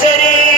City.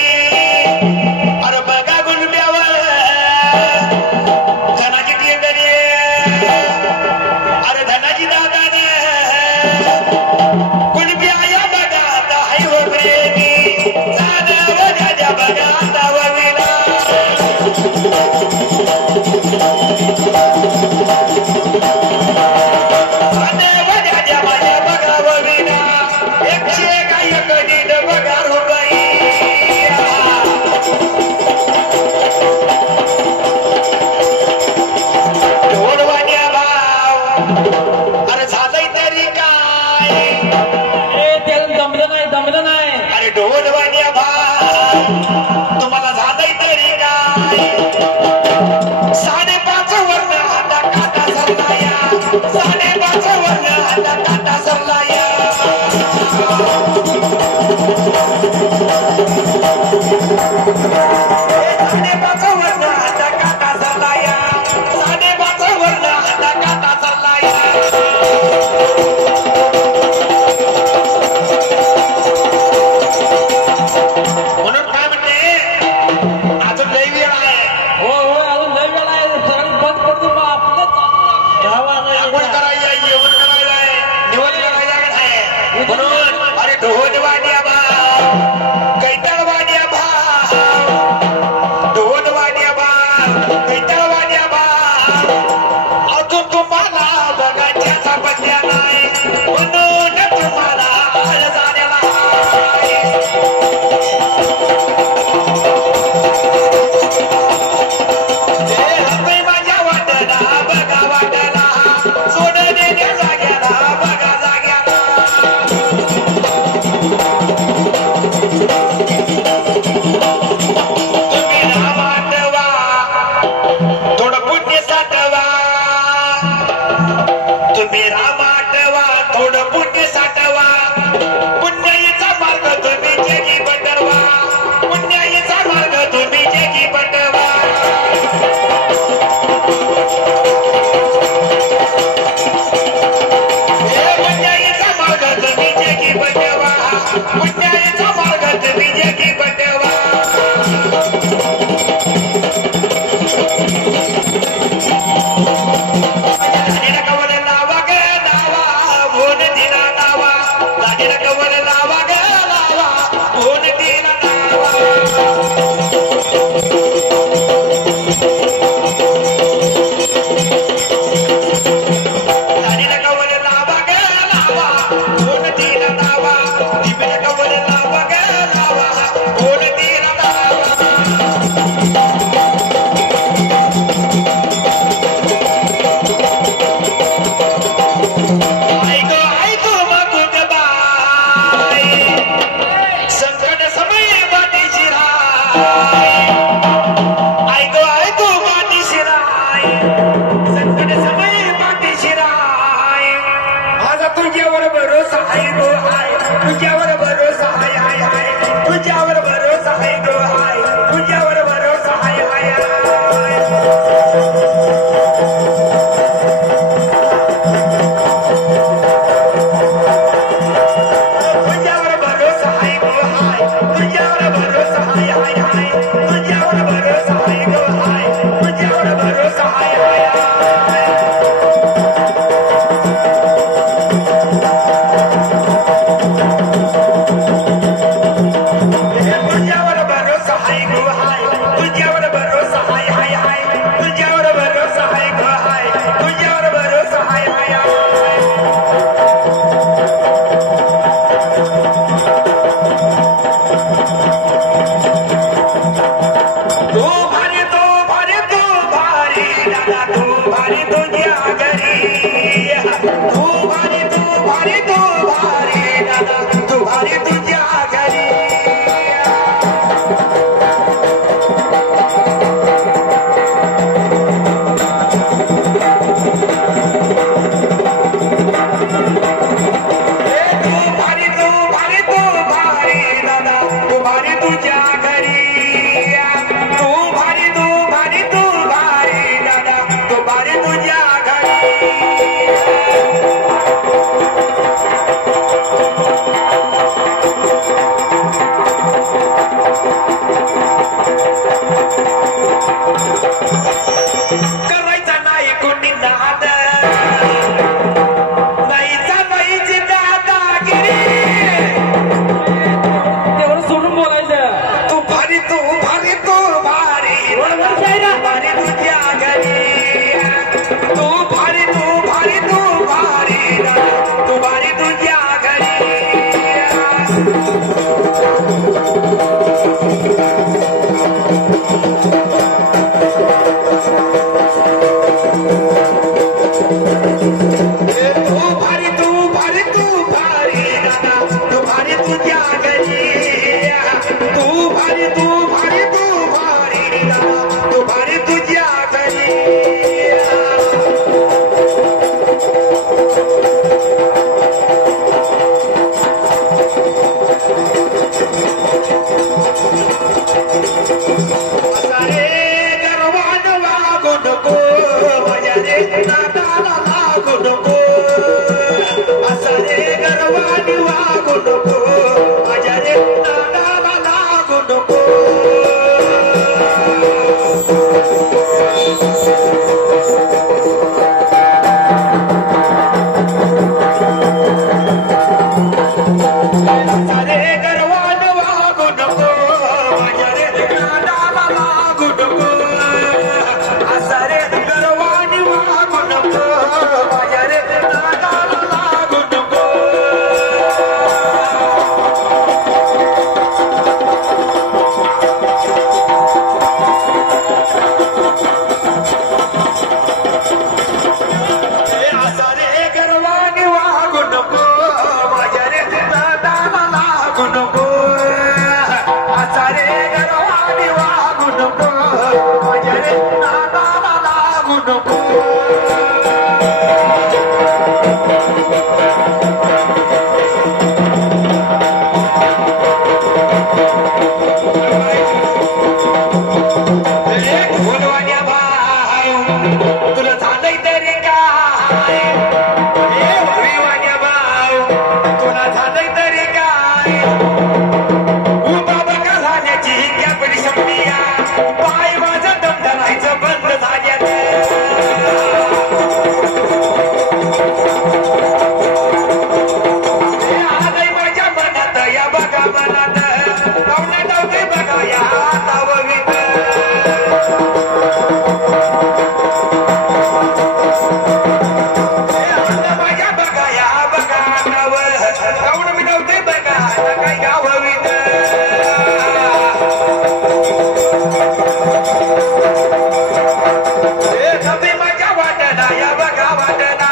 नको तुला झालंय तरी काय तुला झालंय तरी काय उभा बघा झाल्याची कॅपडी शक्ती पाय माझं दम धरायचं बंद झाल्याचं आलंय माझ्या मनात या बघा मनात पाहुणा धावतोय बघा या हातावरीत माझ्या बघा या बघा राऊंड मी नव्हते बघा काय गाववीत माझ्या वाटणा या बघा वाटणा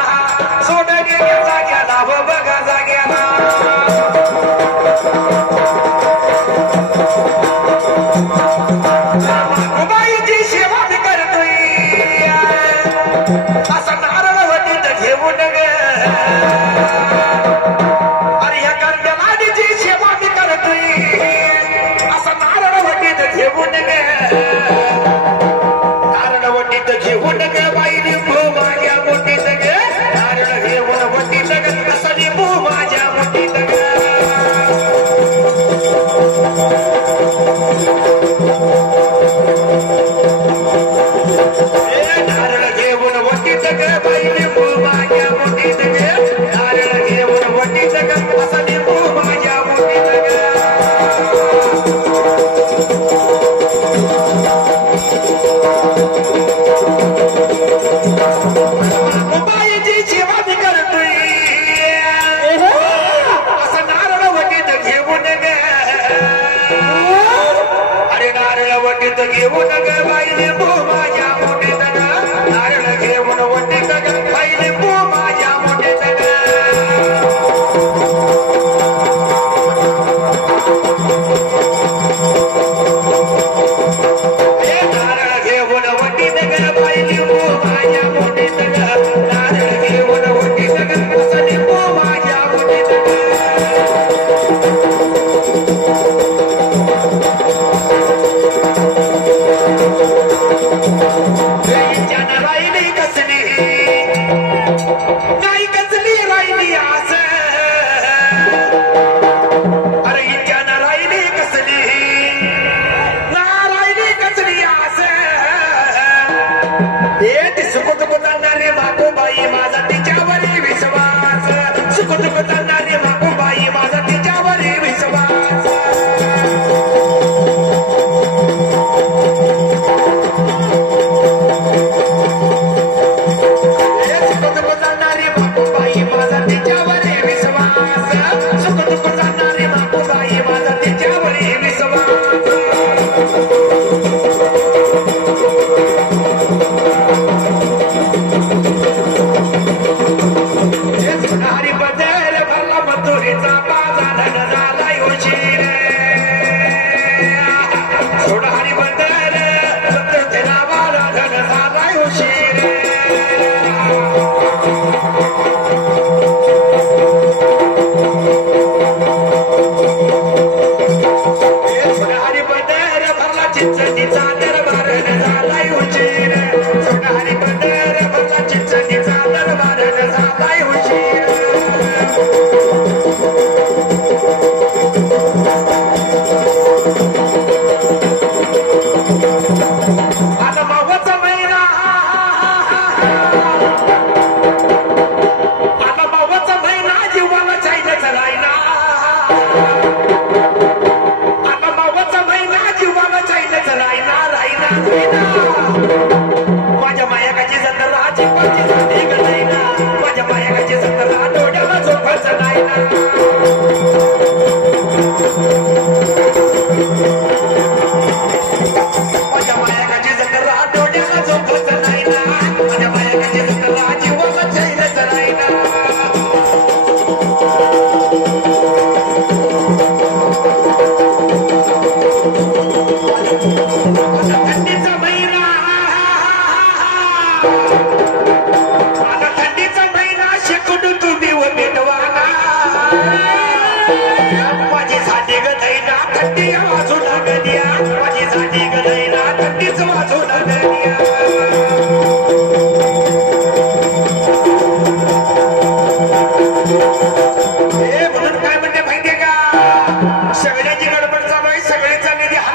सोड गेल्या जाग्याला व बघा जाग्याला बाईची सेवा मी करतोय असं नारळ वटीत घेऊन ग अरे ह्या कर्मलाडीची सेवा मी करतोय असं नारळ वटीत घेऊन ग नारळ वटीत घेऊन ग बाई लिंबू माझ्या मोठीत ग नारळ घेऊन वटीत ग असं लिंबू माझ्या मोठीत ग नारळ घेऊन वटीत ग बाई लिंबू माझ्या मोठीत ग नारळ घेऊन वटीत ग असं लिंबू माझ्या मोठीत ग बाईची सेवा मी करतोय असं नारळ वटीत घेऊन ग अरे नारळ वटीत घेऊन ग बाई लिंबू माझ्या मोठीत ग नारळ घेऊन वटीत ग बाई लिंबू माझ्या मोठीत ग नारळ घेऊन वटीत ग बाई लिंबू माझ्या मोठीत ग नारळ घेऊन वटीत ग असं लिंबू माझ्या मोठीत ग राहिली कसली नाही कसली राहिली आस अरे इच्छानं राहिली कसली ना राहिली कसली आस ती सुखदुःख जाणारी मागोबाई माझा तिच्यावरी विश्वास सुखदुःख जाणारी मागोबाई माझा तिच्यावरी विश्वास सुखदुःख जाणारी मागोबाई माझा तिच्यावरी विश्वास सुखदुःख जाणारी मागोबाई माझा तिच्यावरी विश्वास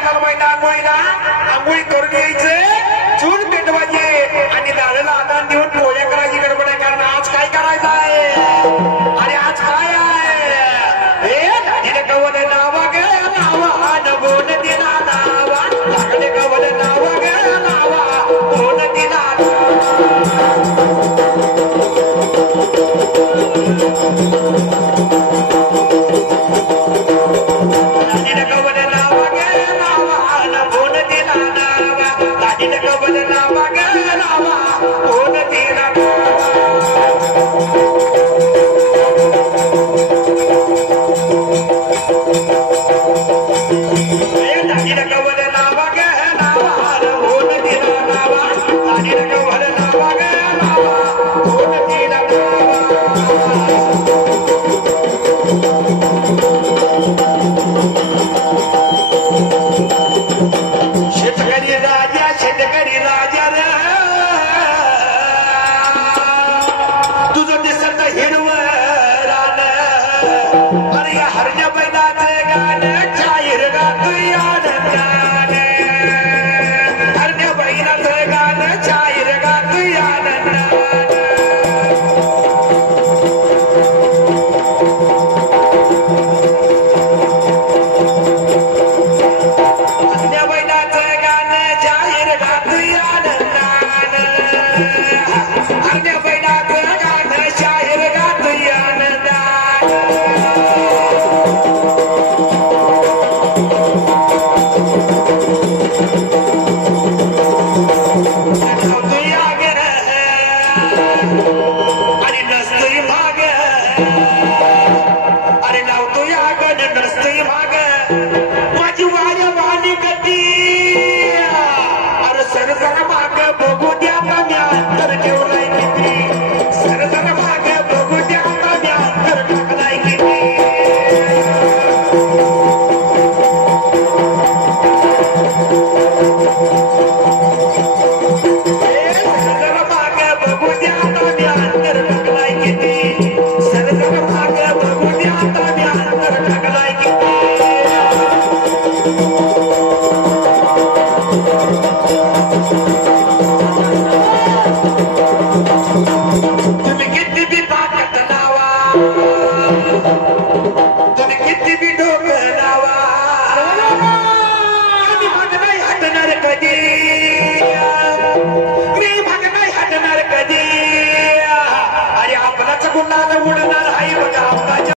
मैदान मैदान मैदान आंघोळी करून यायचं चूल पेटवायची आणि दादाला आदान देऊन पोळ्या करायची गडबड आहे कारण आज काय करायचं आहे आणि आज काय आहे हे दादीने कवल नावा गे नावा बोन दिला नावा दादाने कवल नावा गे नावा बोन दिला